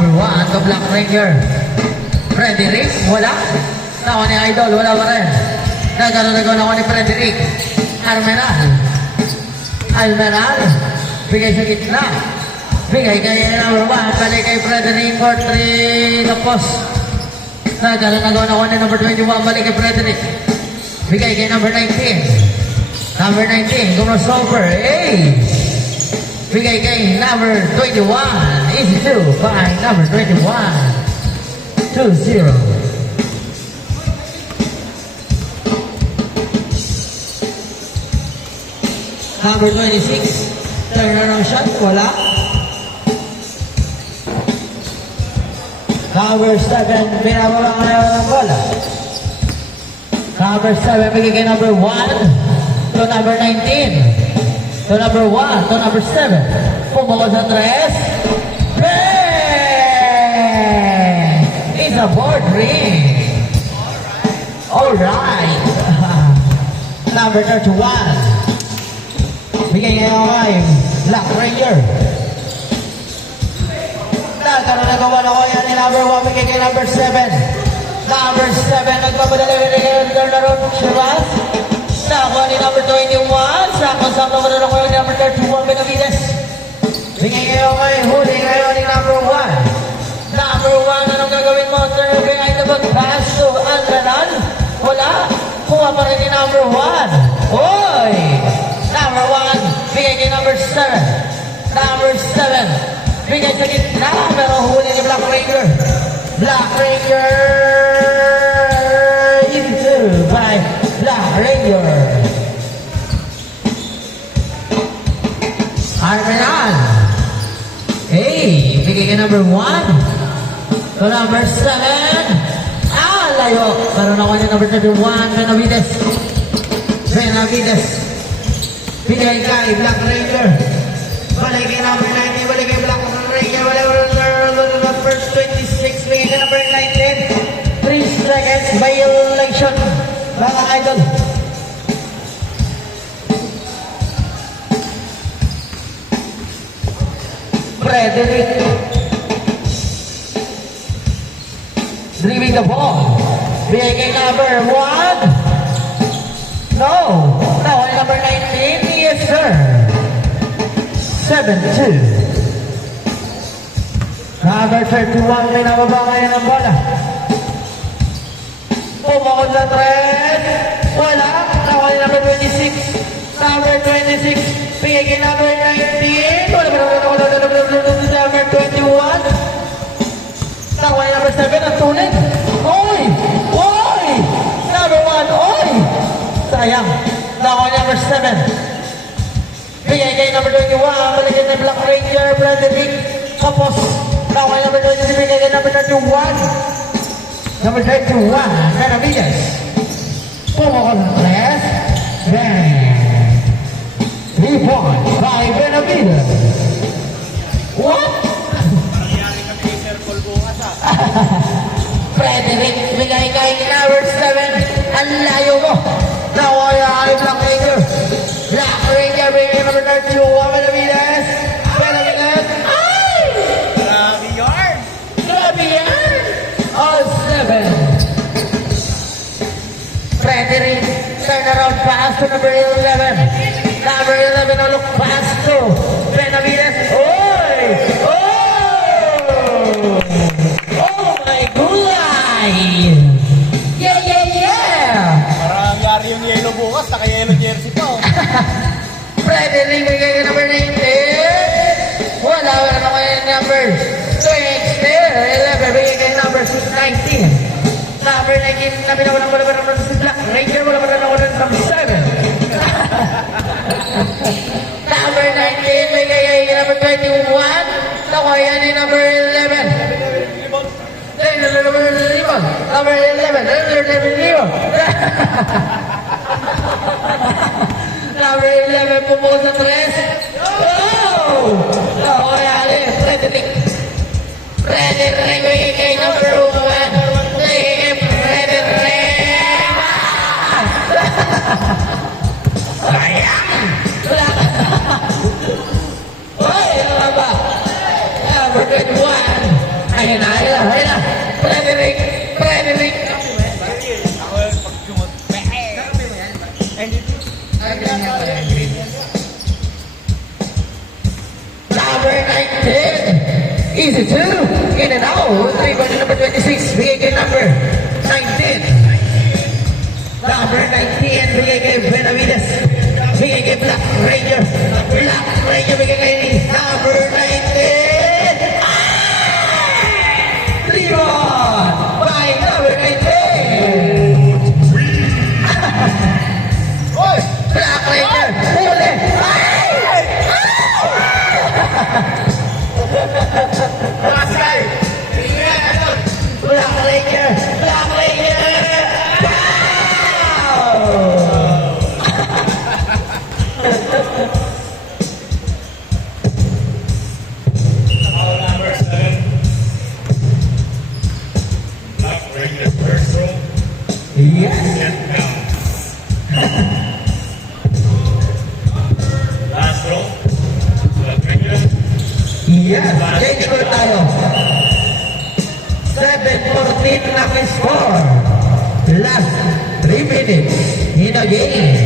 Number 1, the Black Ranger. Frederick, wala. Ako ni Idol, wala pa rin. Nagkaroon ako ni Frederick. Almeral. Bigay sa gitna. Bigay kay number 1. Balik kay Frederick for 3 kapos. Nagkaroon ako ni number 21. Balik kay Frederick. Bigay kay number 19. Number 19, crossover. Hey! Bigay kay number 21. Easy 2 by number 21. 2-0. Number 26, turnaround shot, wala. Number 7, binababa ka na ng bola. Number 7, bigay kay number 1 to number 19. To number 1, to number 7. Pumako sa 3. Bang! It's a board ring. Alright. Number 31. Bigay niya yung Black Ranger. Nagkaroon na gawa na ko yan ni number 1. Bigay kay number 7. Number 7. Nagpapadala yung turnaround Chivas. Nakakuha ni number 21. Sakong-sakto ko na lang ko yung number 31. Benavides. Bigay niya yung huli ngayon ni number 1. Number 1. Anong gagawin mo? Turn behind the back pass to Almeral. Wala. Kuha pa rin ni number 1. Oy! Number 1, bigay kay number 7. Number 7, bigay sa gitna, pero huli ni Black Ranger. Black Ranger, into by Black Ranger. Armenan. Hey, bigay kay number 1. To number 7. Layo. Pero nakuha niya number 31, Benavides. Bigay kay Black Ranger. Balik kay number 19. Balik kay Black Ranger. Balik kay number 26. Bigay kay number 19. 3 seconds violation. Mga idol. Frederick. Driving the ball. Bigay kay number 1. No. Now, number 19, yes sir. 7-2. Number 31, may nababa ngayon ang bola. Pumakot sa 3. Wala. Now, number 26. Number 26, bigay kay number 19. Number 21. Now, number 7, ang tunay. Oy! Oy! Number 1, oy! Sayang. Now, number 7. Bigay kay number 21. Balik kay Black Ranger. Frederick. Kapos. Now, number 23. Bigay kay number 31. Number 31. Benavides. Pumako ng 3. Bang. 3 points by Benavides. What? Nangyari kami kay Sir Paul bukas Frederick. Bigay kay number 7. Ang layo mo. Nawala kay Black Ranger. Black Ranger, bigay number 31, Benavides. Benavides. Ay! Grabe yarn! Grabe yan! All 7. Frederick, turn around pass to number 11. Number 11, a look pass to Benavides. Oy! Oh! Oh my gulay! Yeah, yeah, yeah! Parang nangyari yung yellow bukas, naka-yellow jersey pa Frederick, bigay ka number 19. Wala na kayo yung number 20. 11, bigay ka number 19. Number 19, nabi na walang wala pa si Black Ranger. Wala pa na wala ng 7. Number 19, bigay ka number 21. Nakuha ni number 11. Number 11. Number 11, pumuko sa 3. Oh! Nakuha ni Frederick. Frederick, bigay kay number 1. Ayan! Wala ka! Hoy! Ano ba? Number 21. Ayun na. Frederick. Ako pag sumot. Number 19. Easy 2. In and out. 3 by number 26. Bigay kay number 19. Number 19. Bigay kay Benavides. Bigay kay Black Ranger. Black Ranger bigay kay number 19. Ah! 3-1 by number 19. Black Ranger. Huli. Black Ranger! Foul number 7. Black Ranger first row. Yes! Get down. Last row. Black Ranger. Yes! Change ko tayo. 7-14 na score. Last 3 minutes in the game.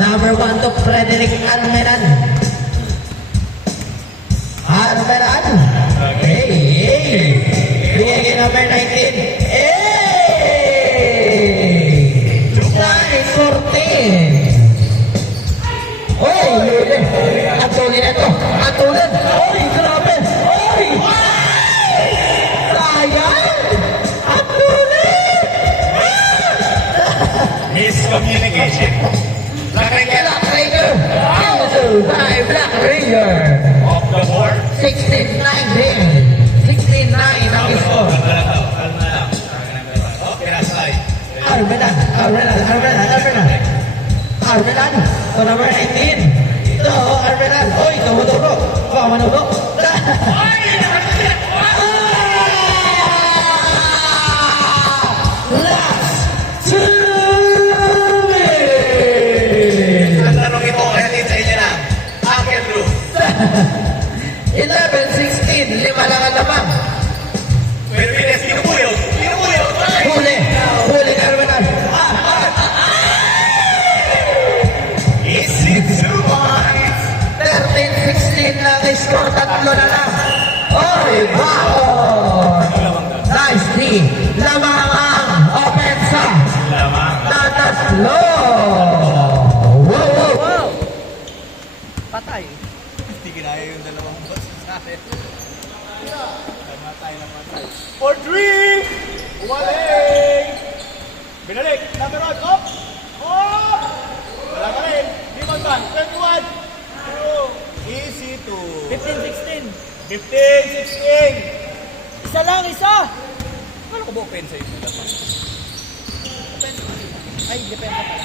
Number 1 to Frederick Almeran. Hey! Bigay kay number 19. Hey! Nice 14. Oy! Atulin ito! Atulin! Oy! Grabe! Oy! Sayang! Atulin! Miscommunication. Black Ranger Black Ranger! Cancel by Black Ranger! off the board. 16-19. 16-9 ang score. Kalma lang. Okay, last slide. Arbelan to number 19. To Arbelan. Oy! Tumutubo! Manubo! Last 2 minutes! Ang tanong ito, kaya din sa inyo na. Uncle Drew. 11-16. 5 lang ang lamang. Permiles, pinupuyo. Huli ka Arbelan. Easy 2 points. 13-16 na ang score. Tatlo na lang. Oy! Baon! Nice D. Lamang ang opensa. Lamang. Tatatlo. Wow! Patay. Hindi kinaya yung dalawang boss sa akin. Namatay. For 3! Waling! Binalik! Number 1, up! Up! Wala ka rin. Limon man. 21! Easy 2. 15-16. 15-16! Isa lang, isa! Ano ko ba open sa inyo? Ay, depende pala.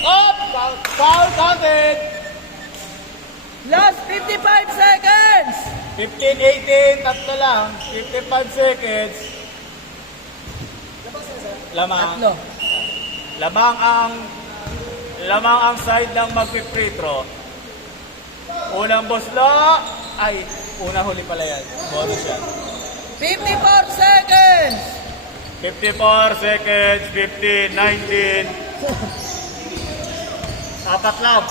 Up! Foul counted! Last 55 seconds! 15-18, tatlo lang. 55 seconds. Lamang. Tatlo. Lamang ang side ng magpi-free throw. Unang bosla. Ay, una huli pala yan. Bonus yan. 54 seconds! 54 seconds, 15, 19. Apat lang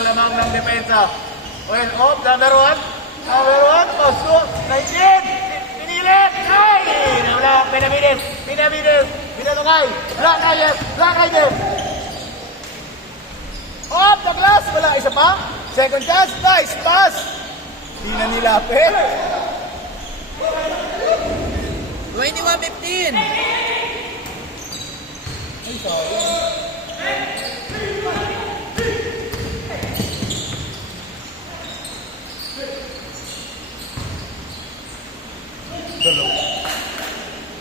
lamang ng depensa. Well, off, number 1, pasto, 19, pinilit, ay! Wala, Benavides, binalungay, Black Ranger. Off, the glass, wala, isa pa. Second chance, nice, pass. Di na nilapit. 21-15.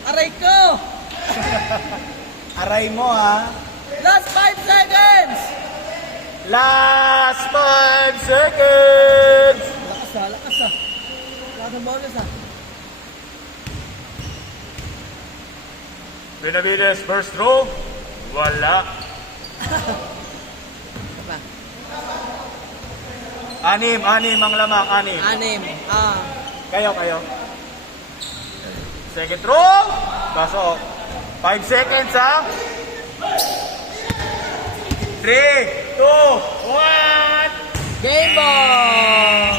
Aray ko! Aray mo, ha. Last 5 seconds! Last 5 seconds. Lakas ah. Lakas ang bonus ah. Benavides first throw. Wala. Diba? Anim ang lamang, anim. Anim. Kayo. Second throw. Pasok. 5 seconds, ha? 3, 2, 1. Game ball!